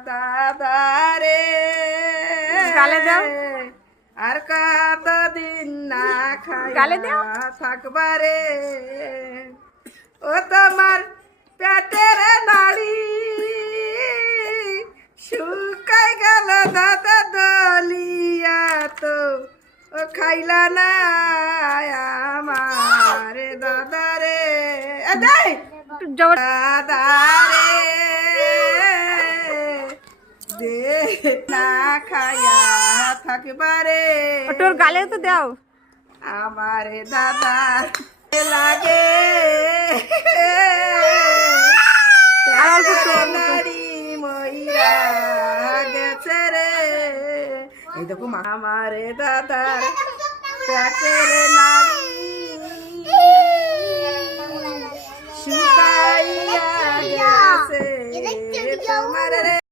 দাদারে গালে দাও আর কতদিন না গালে দাও খাইয়া থাকবারে ও তোমার পেটের নাড়ি শুকাই গেল দাদা দলিয়া তো ও খাইলা না আমার দাদারে দাদারে দে না খাইয়া থাকবারে তোর গালে তো দাও আমার দাদা লাগে নারী মহিলা গেছে রে এই দেখো আমার দাদার পেটের নারী শুকাইয়া গেছে তোমার রে।